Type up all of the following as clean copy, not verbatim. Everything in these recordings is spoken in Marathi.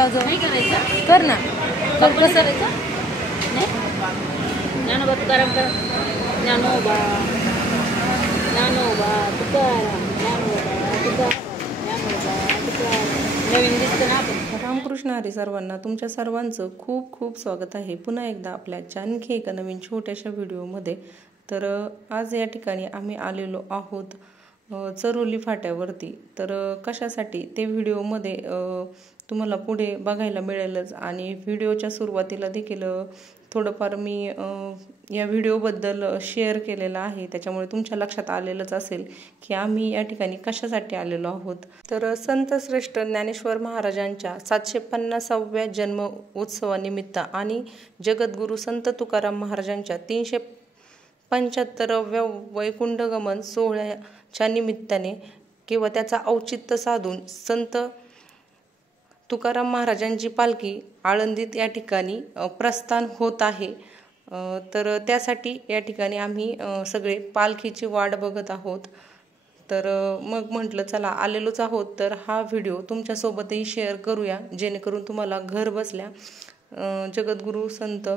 टाळ्या वाजव. नाही करायचं. कर ना. कर कसं करायचं नाही. ज्ञानोबा तुकाराम कर. ज्ञानोबा ज्ञानोबा तुकाराम ज्ञानोबा तुकाराम ज्ञानोबा तुकाराम. नवीन दिसतं ना आपण. रामकृष्ण हरी सर्वांना. तुमच्या सर्वांचं खूप खूप स्वागत आहे पुन्हा एकदा आपल्या आणखी एका नवीन छोट्याशा व्हिडिओमध्ये. तर आज या ठिकाणी आम्ही आलेलो आहोत चरोली फाट्यावरती. तर कशासाठी ते व्हिडिओमध्ये तुम्हाला पुढे बघायला मिळेलच. आणि व्हिडिओच्या सुरुवातीला देखील थोडंफार मी या व्हिडिओबद्दल शेअर केलेलं आहे, त्याच्यामुळे तुमच्या लक्षात आलेलंच असेल की आम्ही या ठिकाणी कशासाठी आलेलो आहोत. तर संत श्रेष्ठ ज्ञानेश्वर महाराजांच्या 750व्या जन्म उत्सवानिमित्त आणि जगद्गुरू संत तुकाराम महाराजांच्या 375व्या वैकुंठगमन सोहळ्याच्या निमित्ताने किंवा त्याचा औचित्य साधून संत तुकाराम महाराजांची पालखी आळंदीत या ठिकाणी प्रस्थान होत आहे. तर त्यासाठी या ठिकाणी आम्ही सगळे पालखीची वाट बघत आहोत. तर मग म्हटलं चला आलेलोच आहोत तर हा व्हिडिओ तुमच्यासोबतही शेअर करूया, जेणेकरून तुम्हाला घर बसल्या जगद्गुरू संत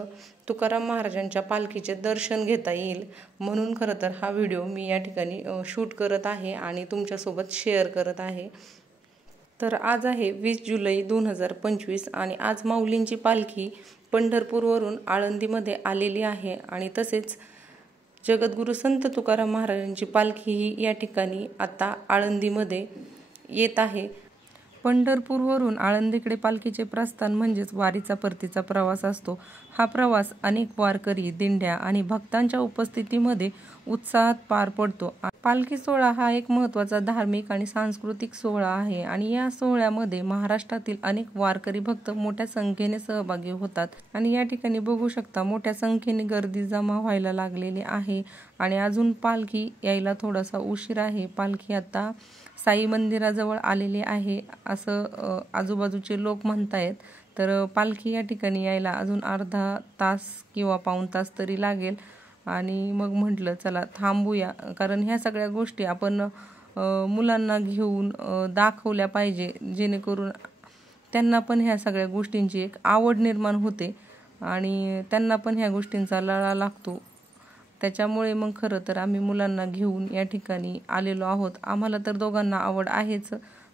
तुकाराम महाराजांच्या पालखीचे दर्शन घेता येईल. म्हणून खरं तर हा व्हिडिओ मी या ठिकाणी शूट करत आहे आणि तुमच्यासोबत शेअर करत आहे. तर आज आहे 20 जुलै 2025 आणि आज माऊलींची पालखी पंढरपूरवरून आळंदीमध्ये आलेली आहे. आणि तसेच जगद्गुरू संत तुकाराम महाराजांची पालखीही या ठिकाणी आता आळंदीमध्ये येत आहे. पंढरपूरवरून आळंदीकडे पालखीचे प्रस्थान म्हणजेच वारीचा परतीचा प्रवास असतो. हा प्रवास अनेक वारकरी, दिंड्या आणि भक्तांच्या उपस्थितीमध्ये उत्साहात पार पडतो. पालखी सोहळा हा एक महत्त्वाचा धार्मिक आणि सांस्कृतिक सोहळा आहे आणि या सोहळ्यामध्ये महाराष्ट्रातील अनेक वारकरी भक्त मोठ्या संख्येने सहभागी होतात. आणि या ठिकाणी बघू शकता मोठ्या संख्येने गर्दी जमा व्हायला लागलेली आहे. आणि अजून पालखी यायला थोडासा उशीर आहे. पालखी आता साई मंदिराजवळ आलेली आहे असं आजूबाजूचे लोक म्हणतायत. तर पालखी या ठिकाणी यायला अजून अर्धा तास किंवा पाऊण तास तरी लागेल. आणि मग म्हटलं चला थांबूया, कारण ह्या सगळ्या गोष्टी आपण मुलांना घेऊन दाखवल्या पाहिजे, जेणेकरून त्यांना पण ह्या सगळ्या गोष्टींची एक आवड निर्माण होते आणि त्यांना पण ह्या गोष्टींचा लळा लागतो. त्याच्यामुळे मग खरं तर आम्ही मुलांना घेऊन या ठिकाणी आलेलो आहोत. आम्हाला तर दोघांना आवड आहेच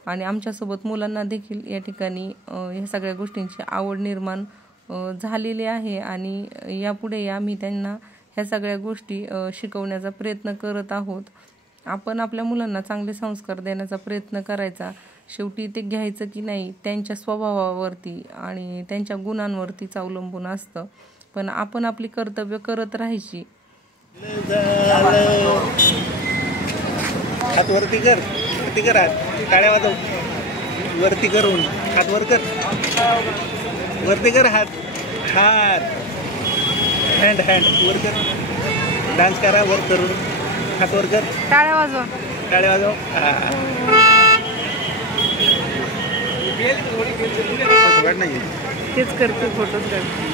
आणि आमच्यासोबत मुलांना देखील या ठिकाणी ह्या सगळ्या गोष्टींची आवड निर्माण झालेली आहे. आणि यापुढे आम्ही त्यांना ह्या सगळ्या गोष्टी शिकवण्याचा प्रयत्न करत आहोत. आपण आपल्या मुलांना चांगले संस्कार देण्याचा प्रयत्न करायचा. शेवटी ते घ्यायचं की नाही त्यांच्या स्वभावावरती आणि त्यांच्या गुणांवरतीच अवलंबून असतं. पण आपण आपली कर्तव्य करत राहायची. हात वरती कर, वरती कर, हात टाळ्या वाजव, वरती करून हात वर कर, वरती कर, हात हात हँड हँड वर कर, डान्स करा वर करून हात वर कर, टाळ्या वाजवा, टाळ्या वाजव. फोटो काढ नाही तेच करते, फोटोच काढते.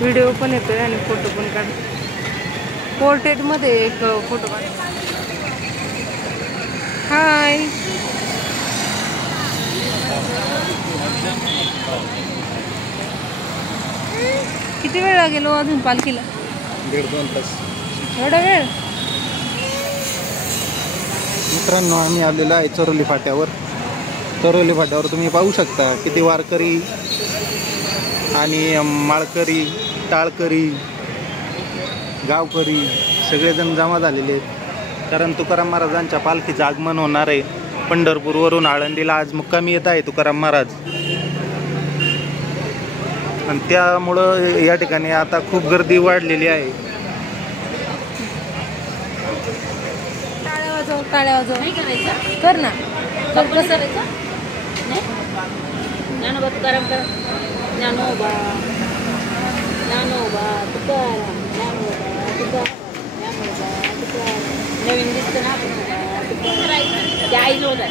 व्हिडिओ पण येतोय आणि फोटो पण काढ. पोर्ट्रेटमध्ये एक फोटो काढ. हाय, किती वेळ लागेल अजून पालखीला? 1.5-2 तास. एवढा वेळ? मित्रांनो, आम्ही आलेलो आहे चरोली फाट्यावर. चरोली फाट्यावर तुम्ही पाहू शकता किती वारकरी आणि माळकरी, टाळकरी, गावकरी सगळेजण जमा झालेले आहेत. कारण तुकाराम महाराजांच्या पालखीचं आगमन होणार आहे. पंढरपूरवरून आळंदीला आज मुक्कामी येत आहे तुकाराम महाराज. आणि त्यामुळं या ठिकाणी आता खूप गर्दी वाढलेली आहे. टाळ्या वाजव, टाळ्या वाजव. नाही करायचं. कर ना. कर कसं करायचं नाही. ज्ञानोबा तुकाराम कर. ज्ञानोबा ज्ञानोबा तुकाराम ज्ञानोबा तुकाराम ज्ञानोबा तुकाराम. नवीन दिसतं ना आपण. ते आईजवळ आहे,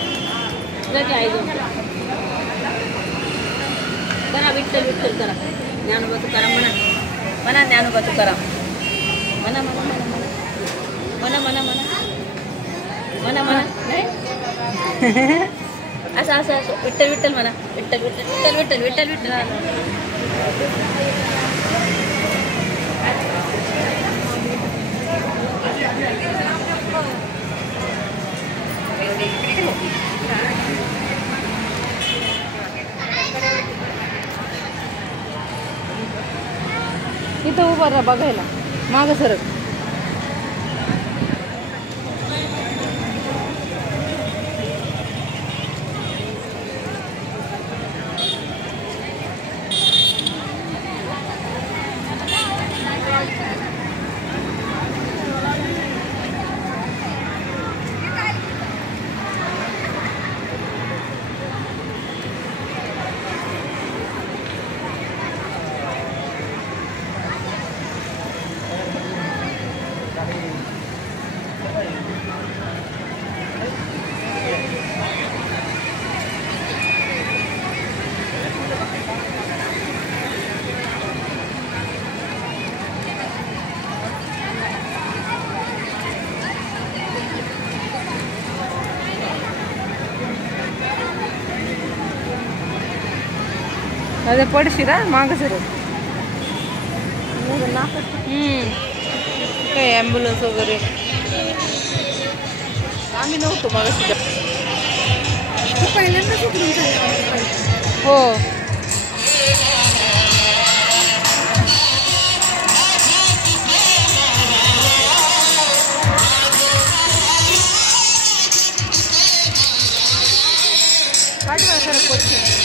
ते आईजवळ करा. विठ्ठल विठ्ठल करा. ज्ञानोबा तुकाराम म्हणा, म्हणा ज्ञानोबा तुकाराम म्हणा, म्हणा म्हणा म्हणा म्हणा म्हणा म्हणा म्हणा म्हणा. नाही असं असं असं विठ्ठल विठ्ठल म्हणा. विठ्ठल विठ्ठल विठ्ठल विठ्ठल विठ्ठल इथं उभं राहा बघायला. मागं सरक. अरे पडशील ना मागं सरक. काय ॲम्ब्युलन्स वगैरे आम्ही नव्हतो मागं. पहिल्यांदाच उतरून हो. पाठवा सरक पडशील.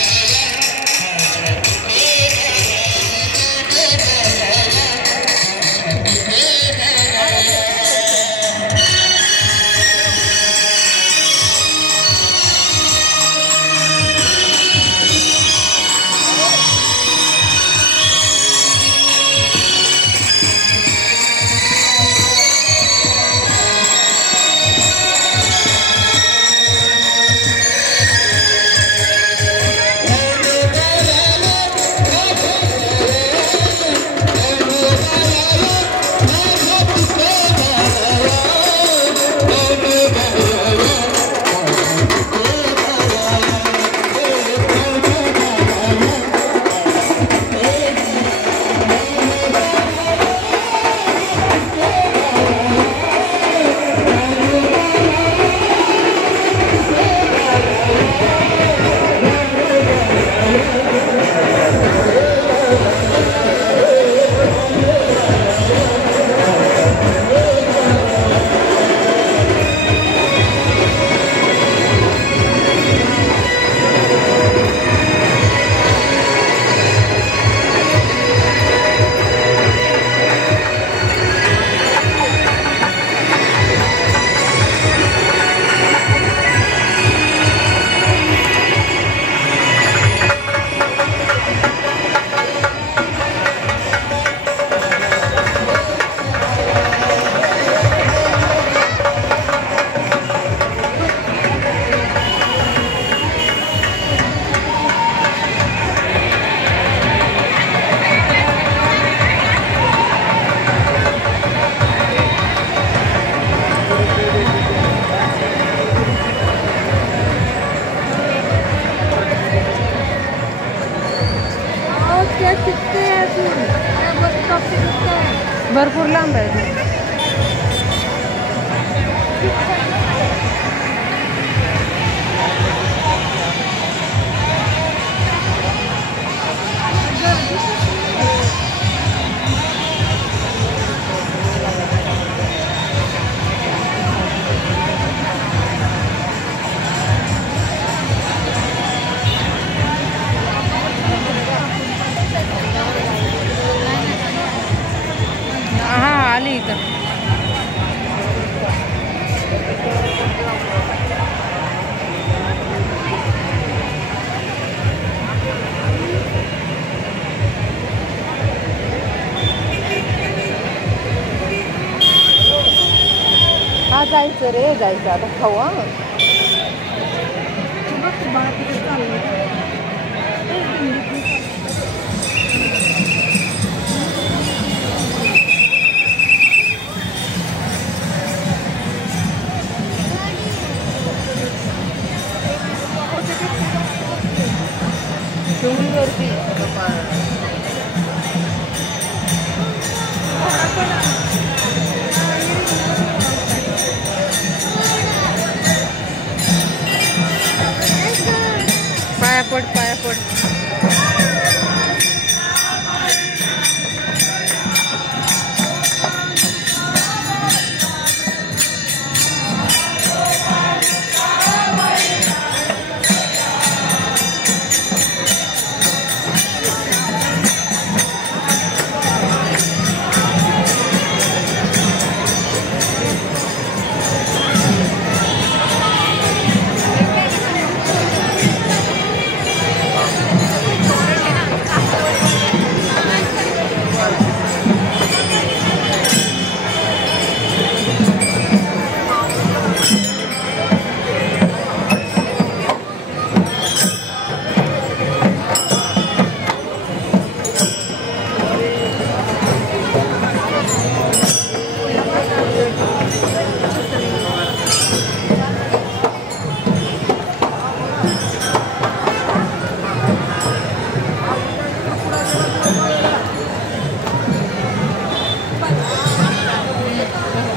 भरपूर लांब आहे. आली इथं. हा जायचं रे, जायचं आता खाऊ. डोंगरीवरती पाया पड पाया पड.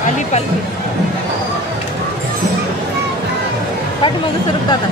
आली पालखी. पाठीमागे सरक दादा.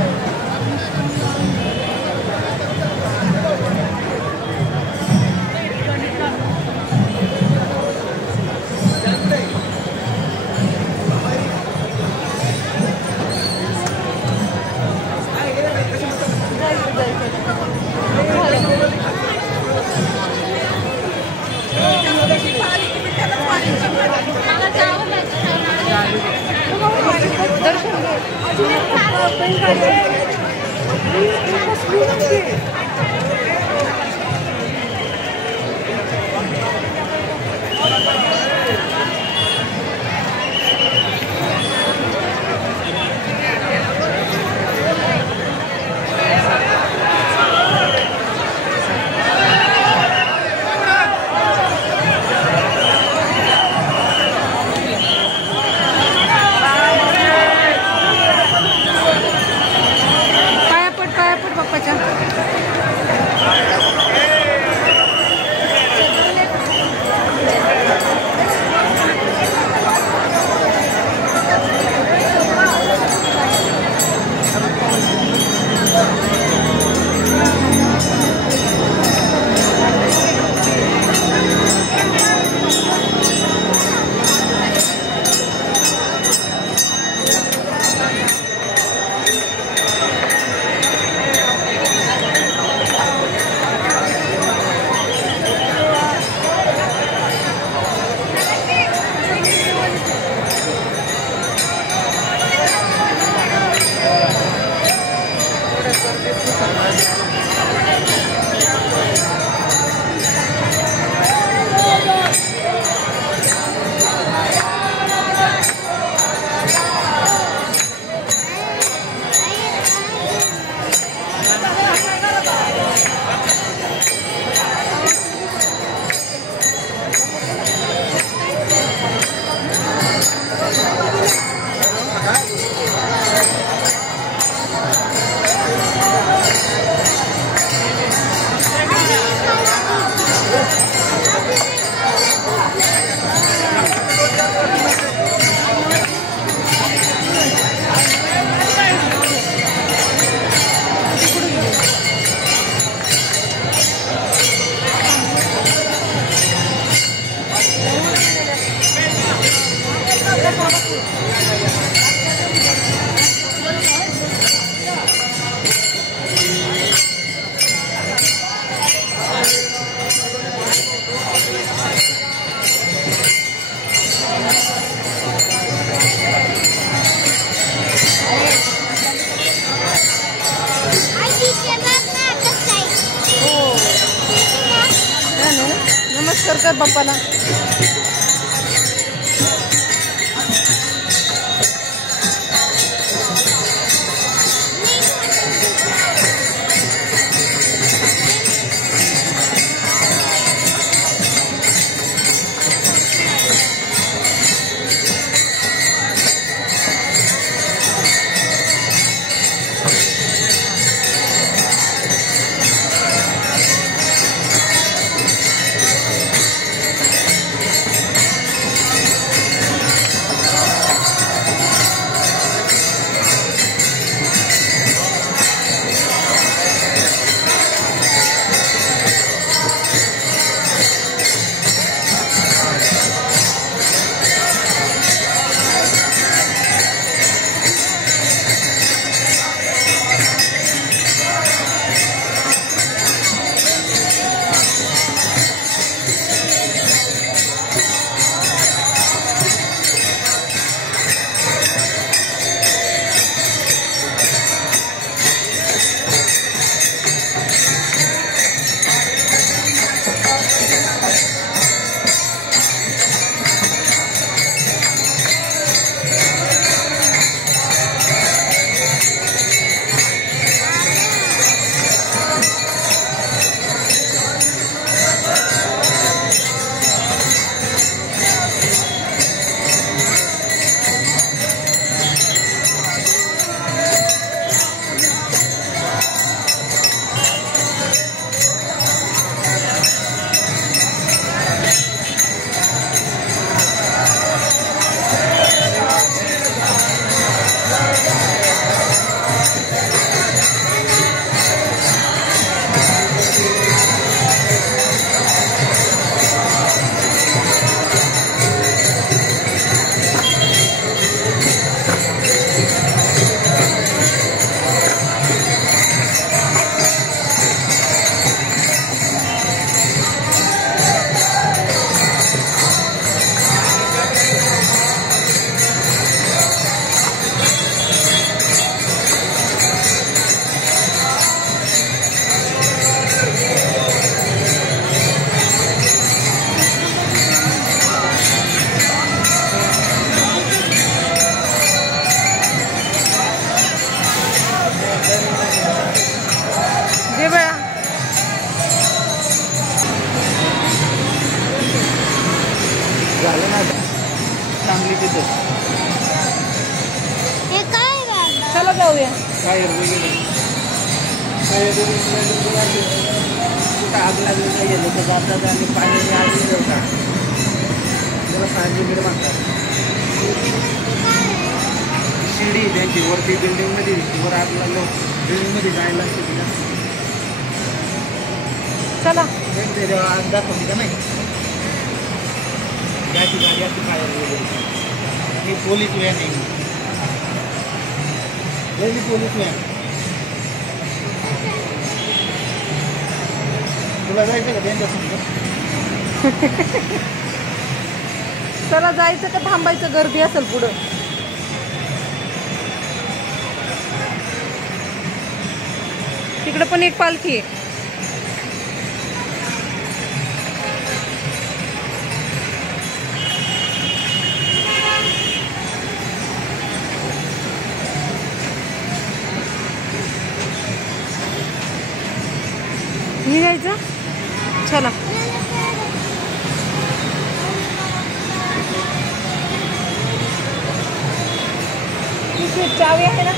नमस्कार कर बाप्पाला. टायर वगैरे कुठं आग लागली नाही लोक जातात आणि पाण्याने आग मिळवतात त्याला सायंटिफिक म्हणतात. शिडी त्यांची वरती बिल्डिंगमध्ये वर आग लागलो बिल्डिंगमध्ये जायला लागते तिला. चला जेव्हा आग दाखवली का नाही त्याची गाडी अशी टायर वगैरे. ही पोलीस व्हॅन आहे. Police van. तुला जायचं का त्यांच्या समजा? चला जायचं का थांबायचं? गर्दी असेल पुढं. तिकडे पण एक पालखी आहे. निघायचं. चला चावी आहे ना.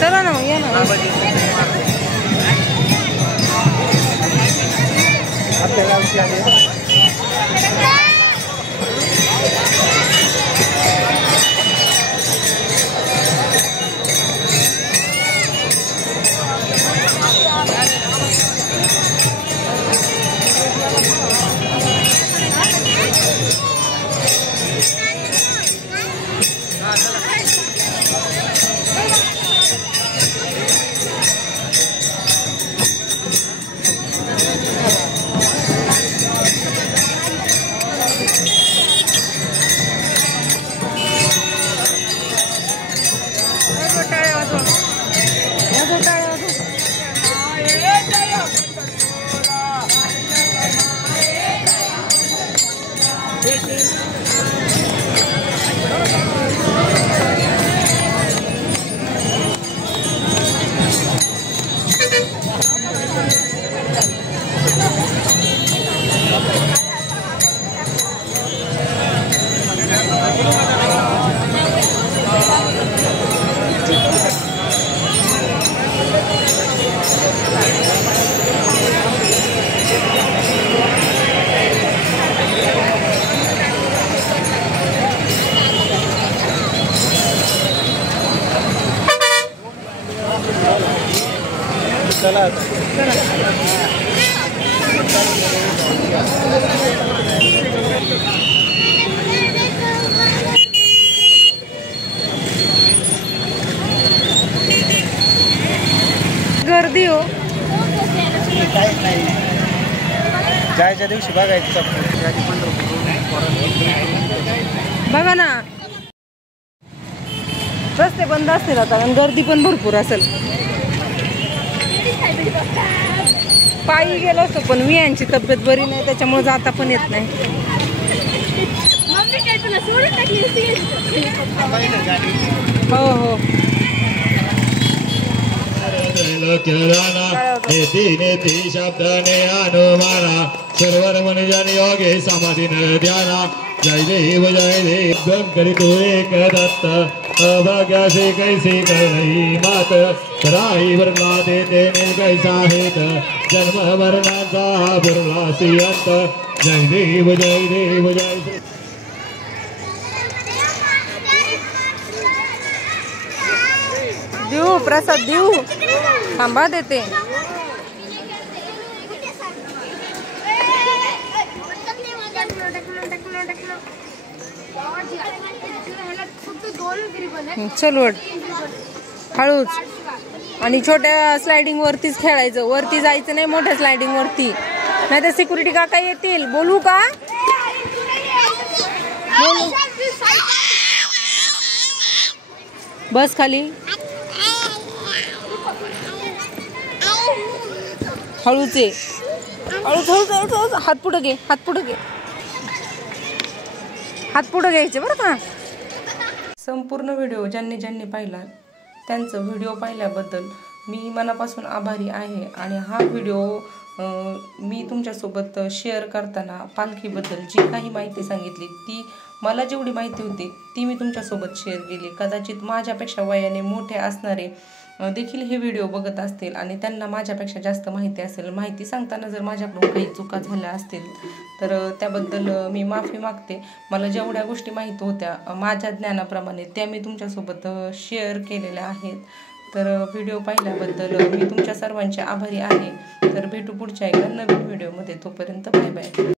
चला ना या ना. आपल्या गावची आहे. चला आता. गर्दी हो. काय नाही जायच्या दिवशी बघायचं. बघा ना, रस्ते बंद असतील आता आणि गर्दी पण भरपूर असेल. पायी गेलो असतो पण वियांची तब्येत बरी नाही त्याच्यामुळे जाता पण येत नाही. हो हो नेती शब्दने अनुमाना सर्वर मनुजन योगे समाधीन ध्याना. जय देव करीतो एक दत्त अभाग्यासे कैसे करई मात. राई वरला देते कैसा हेत जन्म मरणाचा बुरलासी अंत. जय देव जय देऊ प्रसाद देऊ. थांबा देते. चल वड हळूच. आणि छोट्या स्लायडिंग वरतीच खेळायचं, वरती जायचं नाही मोठ्या स्लायडिंग वरती, नाही तर सिक्युरिटी काका येतील. बोलू का? बस खाली. हळूच आहे. हळूच हळूच हळूच. हात पुढे घे, हात पुढे घे, हात पुढे घ्यायचे बरं का. संपूर्ण व्हिडिओ ज्यांनी पाहिला त्यांचं व्हिडिओ पाहिल्याबद्दल मी मनापासून आभारी आहे. आणि हा व्हिडिओ मी तुमच्यासोबत शेअर करताना पालखीबद्दल जी काही माहिती सांगितली ती मला जेवढी माहिती होती ती मी तुमच्यासोबत शेअर केली. कदाचित माझ्यापेक्षा वयाने मोठे असणारे देखील हे व्हिडिओ बघत असतील आणि त्यांना माझ्यापेक्षा जास्त माहिती असेल. माहिती सांगताना जर माझ्याकडून काही चुका झाल्या असतील तर त्याबद्दल मी माफी मागते. मला जेवढ्या गोष्टी माहिती होत्या माझ्या ज्ञानाप्रमाणे त्या मी तुमच्यासोबत शेअर केलेल्या आहेत. तर व्हिडिओ पाहिल्याबद्दल मी तुमच्या सर्वांचे आभारी आहे. तर भेटू पुढच्या एका नवीन व्हिडिओमध्ये. तोपर्यंत बाय बाय.